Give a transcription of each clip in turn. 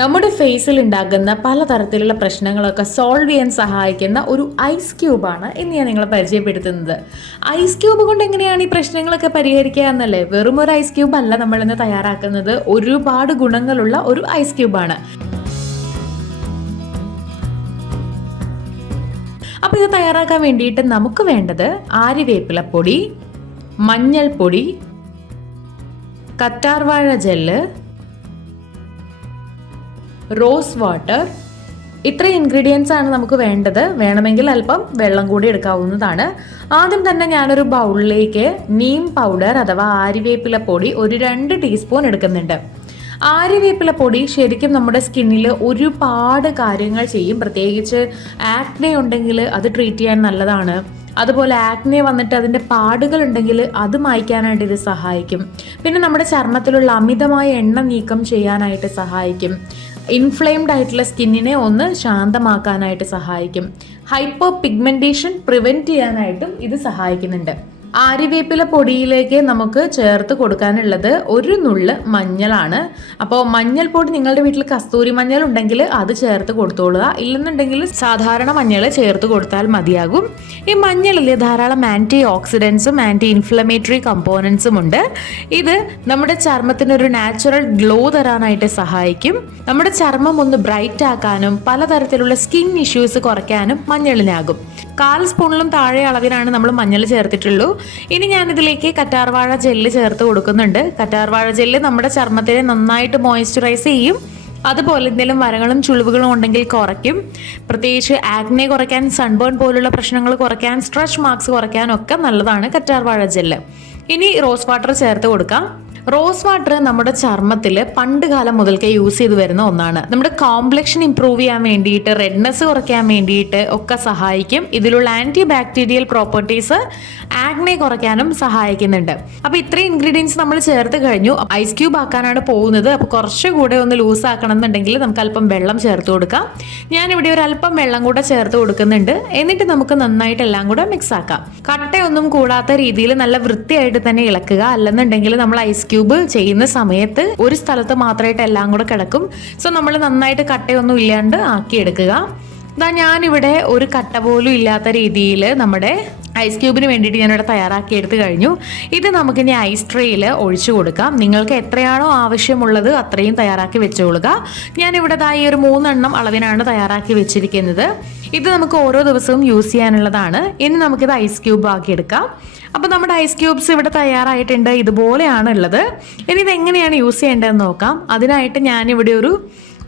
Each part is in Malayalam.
നമ്മുടെ ഫേസിൽ ഉണ്ടാകുന്ന പലതരത്തിലുള്ള പ്രശ്നങ്ങളൊക്കെ സോൾവ് ചെയ്യാൻ സഹായിക്കുന്ന ഒരു ഐസ് ക്യൂബാണ് ഇന്ന് ഞാൻ നിങ്ങളെ പരിചയപ്പെടുത്തുന്നത്. ഐസ് ക്യൂബ് കൊണ്ട് എങ്ങനെയാണ് ഈ പ്രശ്നങ്ങളൊക്കെ പരിഹരിക്കുക എന്നല്ലേ? വെറും ഒരു ഐസ് ക്യൂബ് അല്ല നമ്മളിന്ന് തയ്യാറാക്കുന്നത്. ഒരുപാട് ഗുണങ്ങളുള്ള ഒരു ഐസ് ക്യൂബാണ്. അപ്പോൾ ഇത് തയ്യാറാക്കാൻ വേണ്ടിയിട്ട് നമുക്ക് വേണ്ടത് ആര്യവേപ്പിലപ്പൊടി, മഞ്ഞൾപ്പൊടി, കറ്റാർവാഴ ജെല്ല്, റോസ് വാട്ടർ, ഇത്ര ഇൻഗ്രീഡിയൻസ് ആണ് നമുക്ക് വേണ്ടത്. വേണമെങ്കിൽ അല്പം വെള്ളം കൂടി എടുക്കാവുന്നതാണ്. ആദ്യം തന്നെ ഞാനൊരു ബൗളിലേക്ക് നീം പൗഡർ അഥവാ ആര്യവേപ്പില പൊടി ഒരു 2 ടീസ്പൂൺ എടുക്കുന്നുണ്ട്. ആര്യവേപ്പില പൊടി ശരിക്കും നമ്മുടെ സ്കിന്നിൽ ഒരുപാട് കാര്യങ്ങൾ ചെയ്യും. പ്രത്യേകിച്ച് ആക്നെ ഉണ്ടെങ്കിൽ അത് ട്രീറ്റ് ചെയ്യാൻ നല്ലതാണ്. അതുപോലെ ആക്നെ വന്നിട്ട് അതിൻ്റെ പാടുകൾ ഉണ്ടെങ്കിൽ അത് മായ്ക്കാനായിട്ട് ഇത് സഹായിക്കും. പിന്നെ നമ്മുടെ ചർമ്മത്തിലുള്ള അമിതമായ എണ്ണ നീക്കം ചെയ്യാനായിട്ട് സഹായിക്കും. ഇൻഫ്ലെയിംഡ് ആയിട്ടുള്ള സ്കിന്നിനെ ഒന്ന് ശാന്തമാക്കാനായിട്ട് സഹായിക്കും. ഹൈപ്പർ പിഗ്മെന്റേഷൻ പ്രിവെന്റ് ചെയ്യാനായിട്ടും ഇത് സഹായിക്കുന്നുണ്ട്. ആര്യവേപ്പില പൊടിയിലേക്ക് നമുക്ക് ചേർത്ത് കൊടുക്കാനുള്ളത് ഒരു നുള്ള് മഞ്ഞളാണ്. അപ്പോൾ മഞ്ഞൾപ്പൊടി നിങ്ങളുടെ വീട്ടിൽ കസ്തൂരി മഞ്ഞൾ ഉണ്ടെങ്കിൽ അത് ചേർത്ത് കൊടുത്തോളുക. ഇല്ലെന്നുണ്ടെങ്കിൽ സാധാരണ മഞ്ഞൾ ചേർത്ത് കൊടുത്താൽ മതിയാകും. ഈ മഞ്ഞളിൽ ധാരാളം ആൻറ്റി ഓക്സിഡൻസും ആൻറ്റി ഇൻഫ്ലമേറ്ററി കമ്പോണൻസും ഉണ്ട്. ഇത് നമ്മുടെ ചർമ്മത്തിനൊരു നാച്ചുറൽ ഗ്ലോ തരാനായിട്ട് സഹായിക്കും. നമ്മുടെ ചർമ്മം ഒന്ന് ബ്രൈറ്റ് ആക്കാനും പലതരത്തിലുള്ള സ്കിൻ ഇഷ്യൂസ് കുറയ്ക്കാനും മഞ്ഞളിനാകും. 1/4 സ്പൂണിലും താഴെ അളവിലാണ് നമ്മൾ മഞ്ഞൾ ചേർത്തിട്ടുള്ളൂ. ഇനി ഞാനിതിലേക്ക് കറ്റാർവാഴ ജെല്ല് ചേർത്ത് കൊടുക്കുന്നുണ്ട്. കറ്റാർവാഴ ജെല്ല് നമ്മുടെ ചർമ്മത്തിനെ നന്നായിട്ട് മോയ്സ്ചറൈസ് ചെയ്യും. അതുപോലെ എന്തെങ്കിലും വരകളും ചുളിവുകളും ഉണ്ടെങ്കിൽ കുറയ്ക്കും. പ്രത്യേകിച്ച് ആക്നെ കുറയ്ക്കാൻ, സൺബേൺ പോലുള്ള പ്രശ്നങ്ങൾ കുറയ്ക്കാൻ, സ്ട്രെച്ച് മാർക്സ് കുറയ്ക്കാനൊക്കെ നല്ലതാണ് കറ്റാർവാഴ ജെല്ല്. ഇനി റോസ് വാട്ടർ ചേർത്ത് കൊടുക്കാം. റോസ് വാട്ടർ നമ്മുടെ ചർമ്മത്തിൽ പണ്ട് കാലം മുതൽക്കേ യൂസ് ചെയ്ത് വരുന്ന ഒന്നാണ്. നമ്മുടെ കോംപ്ലക്ഷൻ ഇംപ്രൂവ് ചെയ്യാൻ വേണ്ടിയിട്ട്, റെഡ്നെസ് കുറയ്ക്കാൻ വേണ്ടിയിട്ട് ഒക്കെ സഹായിക്കും. ഇതിലുള്ള ആൻറ്റി ബാക്ടീരിയൽ പ്രോപ്പർട്ടീസ് ആക്നെ കുറയ്ക്കാനും സഹായിക്കുന്നുണ്ട്. അപ്പോൾ ഇത്രയും ഇൻഗ്രീഡിയൻസ് നമ്മൾ ചേർത്ത് കഴിഞ്ഞു. ഐസ് ക്യൂബ് ആക്കാനാണ് പോകുന്നത്. അപ്പോൾ കുറച്ചുകൂടെ ഒന്ന് ലൂസ് ആക്കണം എന്നുണ്ടെങ്കിൽ നമുക്ക് അല്പം വെള്ളം ചേർത്ത് കൊടുക്കാം. ഞാനിവിടെ ഒരു അല്പം വെള്ളം കൂടെ ചേർത്ത് കൊടുക്കുന്നുണ്ട്. എന്നിട്ട് നമുക്ക് നന്നായിട്ട് എല്ലാം കൂടെ മിക്സ് ആക്കാം. കട്ടയൊന്നും കൂടാത്ത രീതിയിൽ നല്ല വൃത്തിയായിട്ട് തന്നെ ഇളക്കുക. അല്ലെന്നുണ്ടെങ്കിൽ നമ്മൾ ഐസ് ക്യൂബ് ചെയ്യുന്ന സമയത്ത് ഒരു സ്ഥലത്ത് മാത്രമായിട്ട് എല്ലാം കൂടെ കിടക്കും. സോ നമ്മൾ നന്നായിട്ട് കട്ടയൊന്നും ഇല്ലാണ്ട് ആക്കിയെടുക്കുക. ഞാനിവിടെ ഒരു കട്ട പോലും ഇല്ലാത്ത രീതിയിൽ നമ്മുടെ ഐസ് ക്യൂബിന് വേണ്ടിയിട്ട് ഞാനിവിടെ തയ്യാറാക്കി എടുത്ത് കഴിഞ്ഞു. ഇത് നമുക്കിനി ഐസ് ട്രേയിൽ ഒഴിച്ചു കൊടുക്കാം. നിങ്ങൾക്ക് എത്രയാണോ ആവശ്യമുള്ളത് അത്രയും തയ്യാറാക്കി വെച്ചുകൊള്ളുക. ഞാനിവിടെ ഈ ഒരു 3 എണ്ണം അളവിനാണ് തയ്യാറാക്കി വെച്ചിരിക്കുന്നത്. ഇത് നമുക്ക് ഓരോ ദിവസവും യൂസ് ചെയ്യാനുള്ളതാണ്. ഇനി നമുക്കിത് ഐസ് ക്യൂബ് ആക്കി എടുക്കാം. അപ്പോൾ നമ്മുടെ ഐസ് ക്യൂബ്സ് ഇവിടെ തയ്യാറായിട്ടുണ്ട്. ഇതുപോലെയാണ് ഉള്ളത്. ഇനി ഇതെങ്ങനെയാണ് യൂസ് ചെയ്യേണ്ടതെന്ന് നോക്കാം. അതിനായിട്ട് ഞാനിവിടെ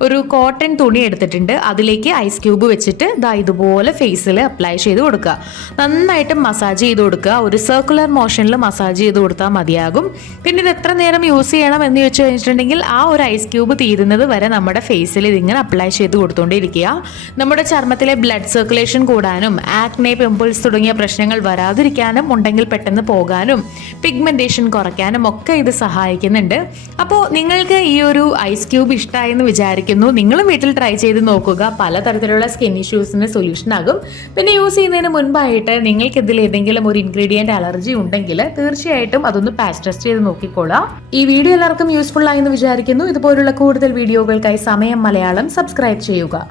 ഒരു കോട്ടൺ തുണി എടുത്തിട്ടുണ്ട്. അതിലേക്ക് ഐസ് ക്യൂബ് വെച്ചിട്ട് ഇതുപോലെ ഫേസിൽ അപ്ലൈ ചെയ്ത് കൊടുക്കുക. നന്നായിട്ട് മസാജ് ചെയ്ത് കൊടുക്കുക. ഒരു സർക്കുലർ മോഷനിൽ മസാജ് ചെയ്ത് കൊടുത്താൽ മതിയാകും. പിന്നെ ഇത് എത്ര നേരം യൂസ് ചെയ്യണം എന്ന് വെച്ച് കഴിഞ്ഞിട്ടുണ്ടെങ്കിൽ ആ ഒരു ഐസ് ക്യൂബ് തീരുന്നത് വരെ നമ്മുടെ ഫേസിൽ ഇതിങ്ങനെ അപ്ലൈ ചെയ്ത് കൊടുത്തുകൊണ്ടിരിക്കുക. നമ്മുടെ ചർമ്മത്തിലെ ബ്ലഡ് സർക്കുലേഷൻ കൂടാനും ആക്നെ, പിമ്പിൾസ് തുടങ്ങിയ പ്രശ്നങ്ങൾ വരാതിരിക്കാനും ഉണ്ടെങ്കിൽ പെട്ടെന്ന് പോകാനും പിഗ്മെന്റേഷൻ കുറയ്ക്കാനും ഒക്കെ ഇത് സഹായിക്കുന്നുണ്ട്. അപ്പോൾ നിങ്ങൾക്ക് ഈ ഒരു ഐസ് ക്യൂബ് ഇഷ്ടമായെന്ന് വിചാരിക്കും. നിങ്ങളും വീട്ടിൽ ട്രൈ ചെയ്ത് നോക്കുക. പലതരത്തിലുള്ള സ്കിൻ ഇഷ്യൂസിന് സൊല്യൂഷൻ ആകും. പിന്നെ യൂസ് ചെയ്യുന്നതിന് മുൻപായിട്ട് നിങ്ങൾക്ക് ഇതിൽ ഏതെങ്കിലും ഒരു ഇൻഗ്രീഡിയന്റ് അലർജി ഉണ്ടെങ്കിൽ തീർച്ചയായിട്ടും അതൊന്ന് പാച്ച് ടെസ്റ്റ് ചെയ്ത് നോക്കിക്കോളാം. ഈ വീഡിയോ എല്ലാവർക്കും യൂസ്ഫുൾ ആയെന്ന് വിചാരിക്കുന്നു. ഇതുപോലുള്ള കൂടുതൽ വീഡിയോകൾക്കായി സമയം മലയാളം സബ്സ്ക്രൈബ് ചെയ്യുക.